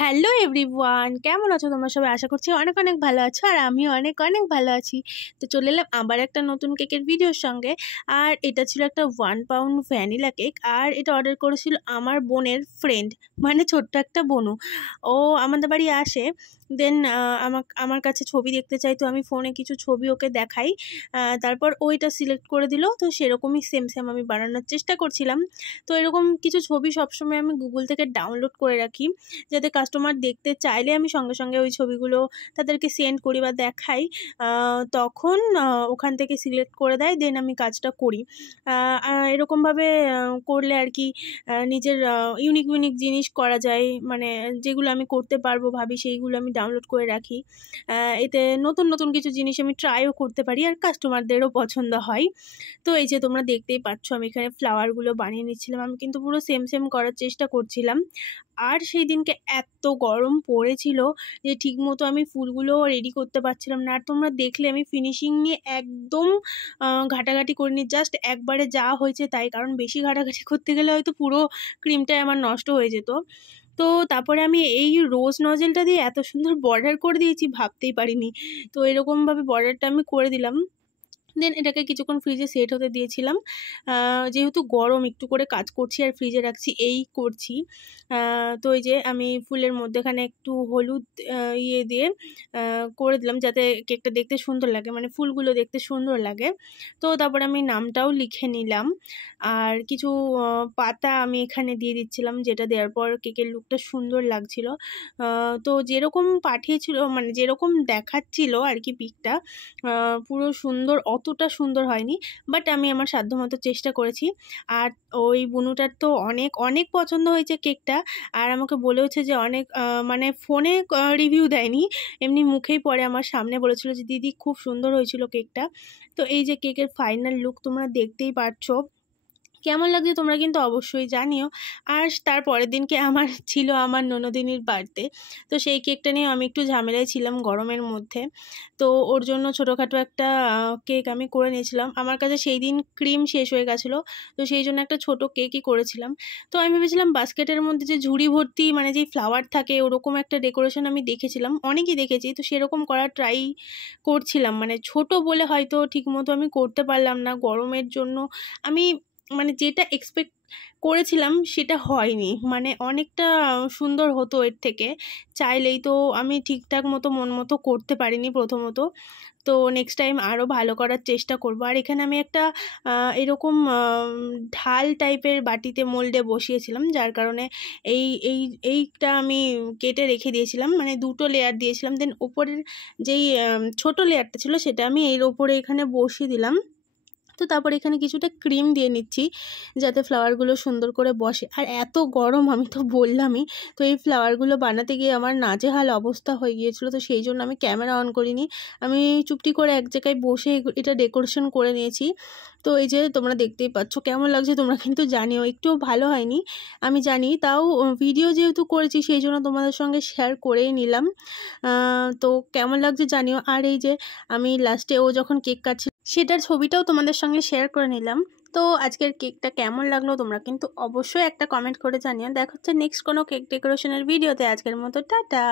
Hello everyone, কেমন আছো তোমরা সবাই? আশা করছি অনেক অনেক ভালো আছো আর আমি অনেক অনেক ভালো আছি। তো চলে এলাম আবার একটা নতুন কেকের ভিডিওর সঙ্গে। আর এটা ছিল একটা 1 পাউন্ড ভ্যানিলা কেক, আর এটা অর্ডার করেছিল আমার বোনের ফ্রেন্ড, মানে ছোট্ট একটা বোনু। ও আমাদের বাড়ি আসে, দেন আমার কাছে ছবি দেখতে চাই, তো আমি ফোনে কিছু ছবি ওকে দেখাই। তারপর ও এটা সিলেক্ট করে দিল, তো সেরকমই সেম সেম আমি বানানোর চেষ্টা করছিলাম। তো এরকম কিছু ছবি সবসময় আমি গুগল থেকে ডাউনলোড করে রাখি, যাতে কাস্টমার দেখতে চাইলে আমি সঙ্গে সঙ্গে ওই ছবিগুলো তাদেরকে সেন্ড করি বা দেখাই। তখন ওখান থেকে সিলেক্ট করে দেয়, দেন আমি কাজটা করি। এরকমভাবে করলে আর কি নিজের ইউনিক ইউনিক জিনিস করা যায়, মানে যেগুলো আমি করতে পারবো ভাবি সেইগুলো আমি ডাউনলোড করে রাখি। এতে নতুন নতুন কিছু জিনিস আমি ট্রাইও করতে পারি আর কাস্টমারদেরও পছন্দ হয়। তো এই যে তোমরা দেখতেই পাচ্ছ আমি এখানে ফ্লাওয়ারগুলো বানিয়ে নিচ্ছিলাম, আমি কিন্তু পুরো সেম সেম করার চেষ্টা করছিলাম। আর সেই দিনকে এত গরম পড়েছিল যে ঠিকমতো আমি ফুলগুলো রেডি করতে পারছিলাম না। আর তোমরা দেখলে আমি ফিনিশিং নিয়ে একদম ঘাটাঘাটি করিনি, জাস্ট একবারে যা হয়েছে তাই, কারণ বেশি ঘাটাঘাটি করতে গেলে হয়তো পুরো ক্রিমটাই আমার নষ্ট হয়ে যেত। তো তারপরে আমি এই রোজ নজেলটা দিয়ে এত সুন্দর বর্ডার করে দিয়েছি, ভাবতেই পারিনি। তো এরকমভাবে বর্ডারটা আমি করে দিলাম, দেন এটাকে কিছুক্ষণ ফ্রিজে সেট হতে দিয়েছিলাম। যেহেতু গরম, একটু করে কাজ করছি আর ফ্রিজে রাখছি, এই করছি। তো এই যে আমি ফুলের মধ্যেখানে একটু হলুদ ইয়ে দিয়ে করে দিলাম, যাতে কেকটা দেখতে সুন্দর লাগে, মানে ফুলগুলো দেখতে সুন্দর লাগে। তো তারপর আমি নামটাও লিখে নিলাম, আর কিছু পাতা আমি এখানে দিয়ে দিচ্ছিলাম, যেটা দেওয়ার পর কেকের লুকটা সুন্দর লাগছিল। তো যেরকম পাঠিয়েছিল, মানে যেরকম দেখাচ্ছিল আর কি পিকটা, পুরো সুন্দর অতটা সুন্দর হয়নি, বাট আমি আমার সাধ্যমতো চেষ্টা করেছি। আর ওই বুনুটার তো অনেক অনেক পছন্দ হয়েছে কেকটা, আর আমাকে বলেওছে যে অনেক, মানে ফোনে রিভিউ দেয়নি, এমনি মুখেই পড়ে আমার সামনে বলেছিল যে দিদি খুব সুন্দর হয়েছিল কেকটা। তো এই যে কেকের ফাইনাল লুক তোমরা দেখতেই পাচ্ছো, কেমন লাগছে তোমরা কিন্তু অবশ্যই জানিও। আর তার পরের দিনকে আমার ছিল আমার ননদিনীর বার্থডে, তো সেই কেকটা নিয়ে আমি একটু ঝামেলায় ছিলাম গরমের মধ্যে। তো ওর জন্য ছোটোখাটো একটা কেক আমি করে নিয়েছিলাম, আমার কাছে সেই দিন ক্রিম শেষ হয়ে গেছিলো, তো সেই জন্য একটা ছোট কেকই করেছিলাম। তো আমি ভেবেছিলাম বাস্কেটের মধ্যে যে ঝুড়ি ভর্তি মানে যেই ফ্লাওয়ার থাকে ওরকম একটা ডেকোরেশন আমি দেখেছিলাম, অনেকই দেখেছি, তো সেরকম করার ট্রাই করছিলাম। মানে ছোট বলে হয়তো ঠিকমতো আমি করতে পারলাম না গরমের জন্য, আমি মানে যেটা এক্সপেক্ট করেছিলাম সেটা হয়নি, মানে অনেকটা সুন্দর হতো এর থেকে চাইলেই, তো আমি ঠিকঠাক মতো মন মতো করতে পারিনি প্রথমত। তো নেক্সট টাইম আরও ভালো করার চেষ্টা করব। আর এখানে আমি একটা এরকম ঢাল টাইপের বাটিতে মোল্ডে বসিয়েছিলাম, যার কারণে এই এই এইটা আমি কেটে রেখে দিয়েছিলাম, মানে দুটো লেয়ার দিয়েছিলাম, দেন ওপরের যেই ছোট লেয়ারটা ছিল সেটা আমি এর ওপরে এখানে বসিয়ে দিলাম। তো তারপর এখানে কিছুটা ক্রিম দিয়ে নিচ্ছি, যাতে ফ্লাওয়ারগুলো সুন্দর করে বসে। আর এত গরম আমি তো বললামই, তো এই ফ্লাওয়ারগুলো বানাতে গিয়ে আমার নাজেহাল অবস্থা হয়ে গিয়েছিলো, তো সেই জন্য আমি ক্যামেরা অন করিনি, আমি চুপটি করে এক জায়গায় বসে এটা ডেকোরেশন করে নিয়েছি। তো এই যে তোমরা দেখতেই পাচ্ছ, কেমন লাগছে তোমরা কিন্তু জানিও, একটুও ভালো হয়নি আমি জানি, তাও ভিডিও যেহেতু করেছি সেই জন্য তোমাদের সঙ্গে শেয়ার করেই নিলাম। তো কেমন লাগছে জানিও। আর এই যে আমি লাস্টে ও যখন কেক কাটছে সেটার ছবিটাও তোমাদের সঙ্গে শেয়ার করে নিলাম। তো আজকের কেকটা কেমন লাগলো তোমরা কিন্তু অবশ্যই একটা কমেন্ট করে জানিও। দেখা হচ্ছে নেক্সট কোনো কেক ডেকোরেশনের ভিডিওতে। আজকের মতো টাটা।